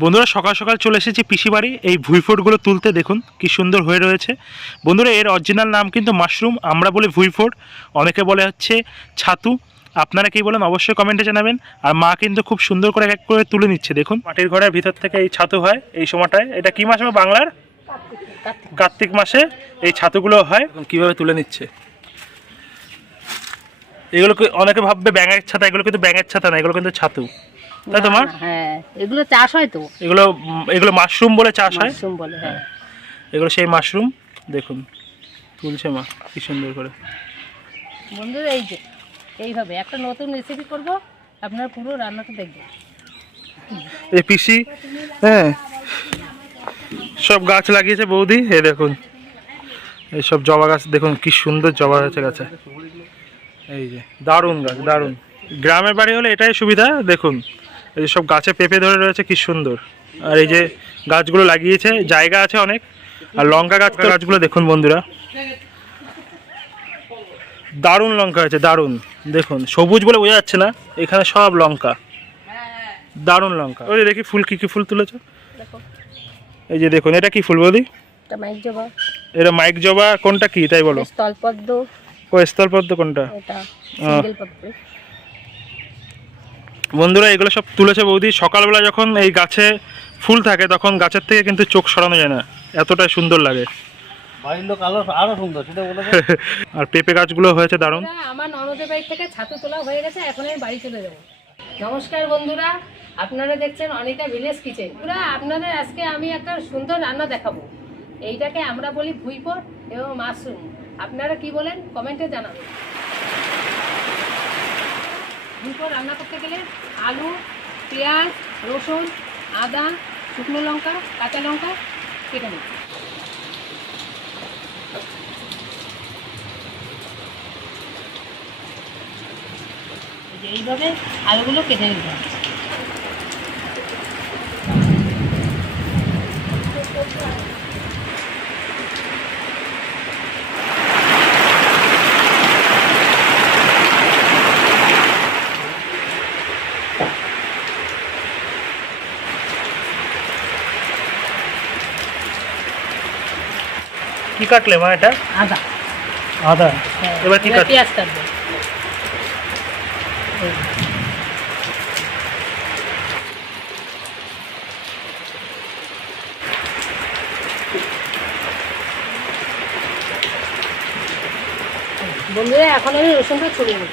বন্ধুরা সকাল সকাল চলে এসেছি পিসি বাড়ি এই ভুইফোড়গুলো তুলতে দেখুন, কি সুন্দর হয়ে রয়েছে। বন্ধুরা, এর অরিজিনাল নাম কিন্তু মাশরুম আমরা বলি ভুইফোড়। অনেকে বলে হচ্ছে ছাতু। আপনারা কি বলেন, অবশ্যই কমেন্টে জানাবেন। আর মা কিন্তু খুব সুন্দর করে এক করে তুলে নিচ্ছে, দেখুন। মাটির ঘরের ভিতর থেকে এই ছাতু হয় এই সময়টায়। এটা কি মাস হবে বাংলার? কার্তিক মাসে। এই ছাতুগুলো হয়। কীভাবে তুলে নিচ্ছে। এগুলো অনেকে ভাববে ব্যাঙের ছাতা, এগুলো কিন্তু ব্যাঙের ছাতা না, এগুলো কিন্তু ছাতু। তাই তো মা হ্যাঁ এগুলো চাষ হয় তো। এগুলো এগুলো মাশরুম বলে চাষ হয়? মাশরুম বলে হ্যাঁ। এগুলো সেই মাশরুম দেখুন তুলছে মা কি সুন্দর করে। বন্ধুরা এই যে এইভাবে একটা নতুন রেসিপি করব আপনারা পুরো রান্নাটা দেখবেন। এই পিসি হ্যাঁ সব গাছ লাগিয়েছে বৌদি এ দেখুন এই সব জবা গাছ দেখুন কি সুন্দর জবা হয়েছে গাছে। এই যে দারুণ গাছ দারুণ। গ্রামের বাড়ি হলে এটাই সুবিধা দেখুন এই যে সব গাছে পেঁপে ধরে রয়েছে কি সুন্দর। আর এই যে গাছগুলো লাগিয়েছে জায়গা আছে অনেক। আর লঙ্কা গাছ গাছগুলো দেখুন বন্ধুরা। দারুণ লঙ্কা হয়েছে দারুণ। দেখুন সবুজ বলে বোঝা যাচ্ছে না এখানে সব লঙ্কা। দারুণ লঙ্কা। ওই যে দেখি ফুল কি কি ফুল তুলেছো? দেখো। এই যে দেখুন এটা কি ফুল বলি এটা মাইক জবা। এটা মাইক জবা কোনটা কি তাই বলো। স্থলপদ্ম। ও স্থলপদ্ম কোনটা? বন্ধুরা এগুলো সব তুলেছে বৌদি। সকালবেলা যখন এই গাছে ফুল থাকে তখন গাছের থেকে কিন্তু চোখ সরানো যায় না। এতটাই সুন্দর লাগে। আরও আরও সুন্দর সেটা বলে দে। আর পেঁপে গাছগুলো হয়েছে দারুণ। আমার ননদের বাড়ি থেকে ছাতু তোলা হয়ে গেছে এখন আমি বাড়ি চলে যাব। নমস্কার বন্ধুরা আপনারা দেখছেন অনিতা ভিলেজ কিচেন। বন্ধুরা আপনাদের আজকে আমি একটা সুন্দর রান্না দেখাবো। এইটাকে আমরা বলি ভুইপট এবং মাশরুম। আপনারা কি বলেন কমেন্টে জানাবেন। ভুইপট রান্না করতে গেলে আলু, পেঁয়াজ, রসুন, আদা, শুকনো লঙ্কা, কাঁচা লঙ্কা কেটে যে এইভাবে আলুগুলো কেটে নিতে হবে। কাটলে মা এটা? আদা। আদা। হ্যাঁ, এবার কি কাট পেঁয়াজ কাটবে। বন্ধুরা এখন আমি রসুনটা ছড়িয়ে নেব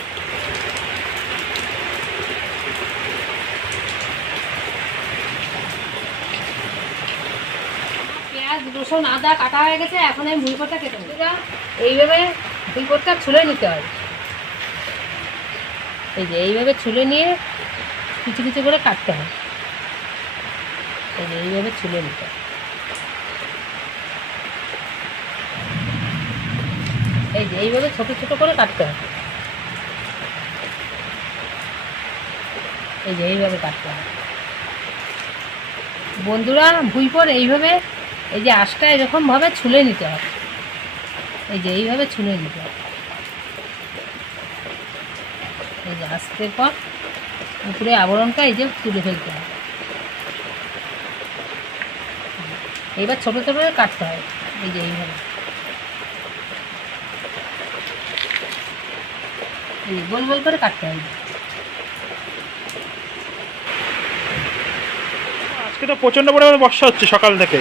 রসুন আদা কাটা হয়ে গেছে, এখন আমি ভুইপটটা কেটে নেব। এইভাবে ভুইপটটা ছুলে নিতে হয়। এই যে এইভাবে ছুলে নিয়ে কিছু কিছু করে কাটতে হয়। এই যে এইভাবে ছুলে নিতে হয়। এই যে এইভাবে ছোট ছোট করে কাটতে হয়। এই যে এইভাবে কাটতে হয়। বন্ধুরা ভুইপর এইভাবে এই যে আঁশটা এরকমভাবে ছুলে নিতে হবে। এই যে এইভাবে ছুলে নিতে হবে। এই যে আস্তের পর উপরে আবরণটা এই যে তুলে ফেলতে হবে। এইবার ছোটো ছোটো করে কাটতে হয় এই যে এইভাবে। এই গোল গোল করে কাটতে হবে। আজকে তো প্রচণ্ড পরিমাণে বর্ষা হচ্ছে সকাল থেকে।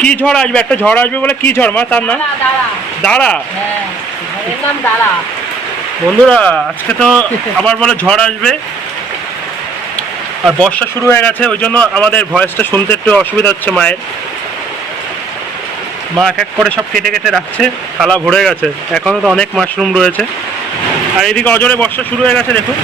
কি ঝড় আসবে? একটা ঝড় আসবে বলে কি ঝড়? মা তার নাম? দাঁড়া হ্যাঁ নাম দাঁড়া। বন্ধুরা আজকে তো আবার বলে ঝড় আসবে। আর বর্ষা শুরু হয়ে গেছে ওই জন্য আমাদের ভয়েসটা শুনতে একটু অসুবিধা হচ্ছে মায়ের। মা এক এক করে সব কেটে কেটে রাখছে থালা ভরে গেছে। এখনও তো অনেক মাশরুম রয়েছে। আর এদিকে অজরে বর্ষা শুরু হয়ে গেছে দেখুন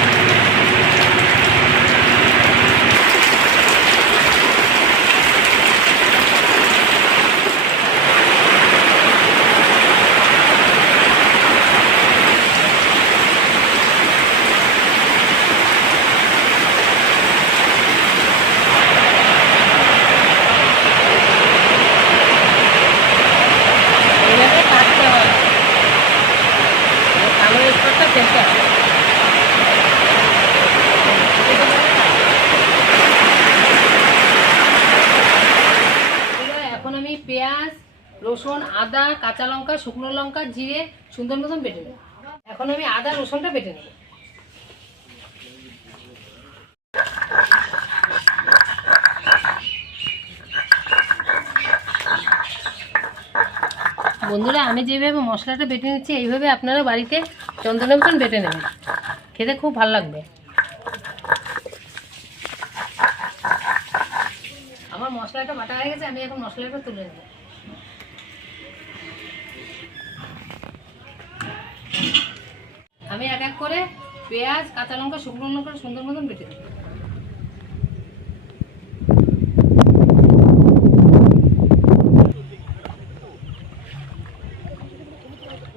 এইভাবে কাটতে হয় এই কালো স্পটটা ফেলতে হবে রসুন, আদা, কাঁচা লঙ্কা, শুকনো লঙ্কা, জিরে, সুন্দর মতন বেটে নেব। এখন আমি আদা, রসুনটা বেটে নেব। বন্ধুরা, আমি যেভাবে মশলাটা বেটে নিচ্ছি, এইভাবে আপনারা বাড়িতে চন্দনের মতন বেটে নেবেন। খেতে খুব ভালো লাগবে। মশলাটা বাটা হয়ে গেছে, আমি এখন মশলাটা তুলে নেব। আমি এক এক করে পেঁয়াজ, কাঁচা লঙ্কা, শুকনো লঙ্কা সুন্দর মতন বেটে দেবো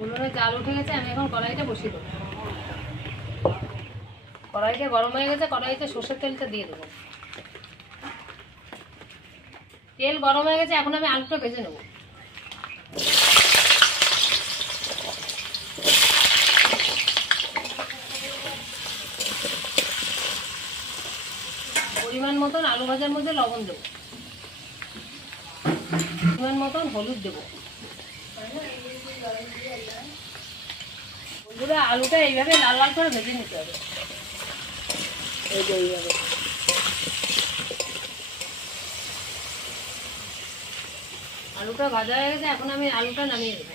উনুনে উঠে গেছে, আমি এখন কড়াইটা বসিয়ে দেবো। কড়াইটা গরম হয়ে গেছে, কড়াইতে সর্ষের তেলটা দিয়ে দেবো। তেল গরম হয়ে গেছে, এখন আমি আলুটা ভেজে নেব। পরিমাণ মতন আলু ভাজার মধ্যে লবণ দেবো। পরিমাণ মতন হলুদ দেবো। আলুটা এইভাবে লাল লাল করে ভেজে নিতে হবে। এইভাবে। আলুটা ভাজা হয়ে গেছে, এখন আমি আলুটা নামিয়ে দেবো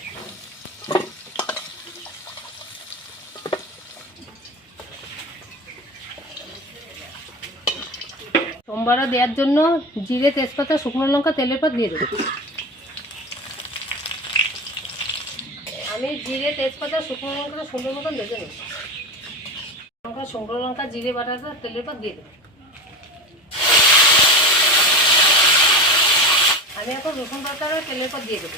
সোমবারও দেওয়ার জন্য জিরে, তেজপাতা, শুকনো লঙ্কা, তেলের পর দিয়ে দেবো। আমি জিরে, তেজপাতা, শুকনো লঙ্কাটা সুন্দর মতন ভেজে নেব। লঙ্কা, শুকনো লঙ্কা, জিরে বাটাটা তেলের পর দিয়ে দেবো। আমি এখন রসুন বাটাটা তেলের পর দিয়ে দেবো।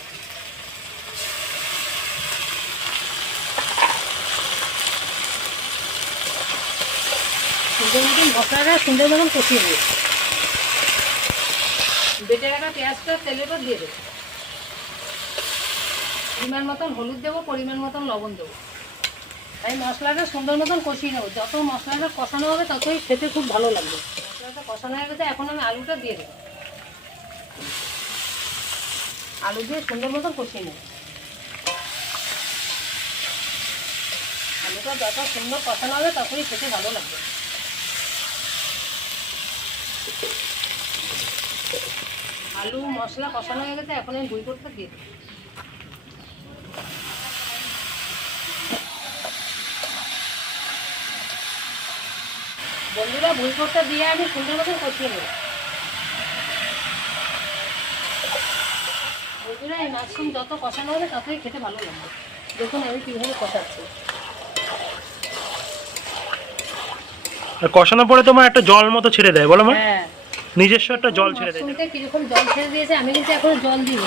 সুন্দর মতন মশলাটা সুন্দর মতন কষিয়ে দেবো বেটে রাখা পেঁয়াজটা তেলের পর দিয়ে দেবো। পরিমাণ মতন হলুদ দেবো, পরিমাণ মতন লবণ দেবো। তাই মশলাটা সুন্দর মতন কষিয়ে নেব। যত মশলাটা কষানো হবে ততই খেতে খুব ভালো লাগবে। মশলাটা কষানো হয়ে গেছে, এখন আমি আলুটা দিয়ে দেবো। আলু দিয়ে সুন্দর মতন কষিয়ে নেব। আলুটা যত সুন্দর কষানো হবে তখনই খেতে ভালো লাগবে। আলু, মশলা কষানো হয়ে গেছে, এখন আমি বই করতে দিয়ে বন্ধুরা ভুলকোটটা দিয়ে আমি সুন্দর মতন কষিয়ে নেব। বন্ধুরা এই মাশরুম যত কষানো হবে ততই খেতে ভালো লাগবে। দেখুন আমি কীভাবে কষাচ্ছি। আর কষানোর পরে তোমার একটা জল মতো ছেড়ে দেয় বলো মা? হ্যাঁ। নিজস্ব একটা জল ছেড়ে দেয়। মাশরুমটা কীরকম জল ছেড়ে দিয়েছে আমি কিন্তু এখনও জল দিই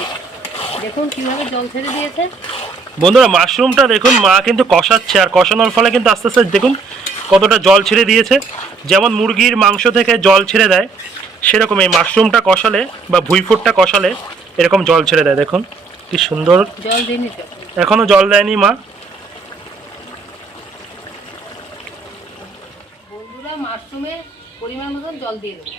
দেখুন কীভাবে জল ছেড়ে দিয়েছে। বন্ধুরা মাশরুমটা দেখুন মা কিন্তু কষাচ্ছে আর কষানোর ফলে কিন্তু আস্তে আস্তে দেখুন কতটা জল ছেড়ে দিয়েছে। যেমন মুরগির মাংস থেকে জল ছেড়ে দেয় সেরকম এই মাশরুমটা কষালে বা ভুইফুটটা কষালে এরকম জল ছেড়ে দেয় দেখুন কি সুন্দর। এখনও জল দেয়নি মা। বন্ধুরা মাশরুমে পরিমাণ মতন জল দিয়ে দেবো।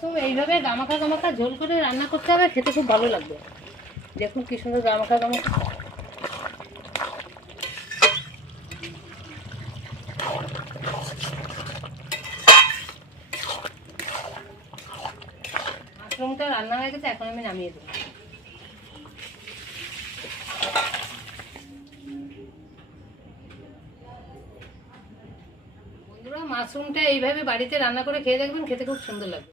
বন্ধুরা, এইভাবে গামাখা গামাখা ঝোল করে রান্না করতে হবে খেতে খুব ভালো লাগবে। দেখুন কি সুন্দর গামাখা গামাখা। মাশরুমটা রান্না হয়ে গেছে এখন আমি নামিয়ে দেবো। মাশরুমটা এইভাবে বাড়িতে রান্না করে খেয়ে দেখবেন খেতে খুব সুন্দর লাগবে।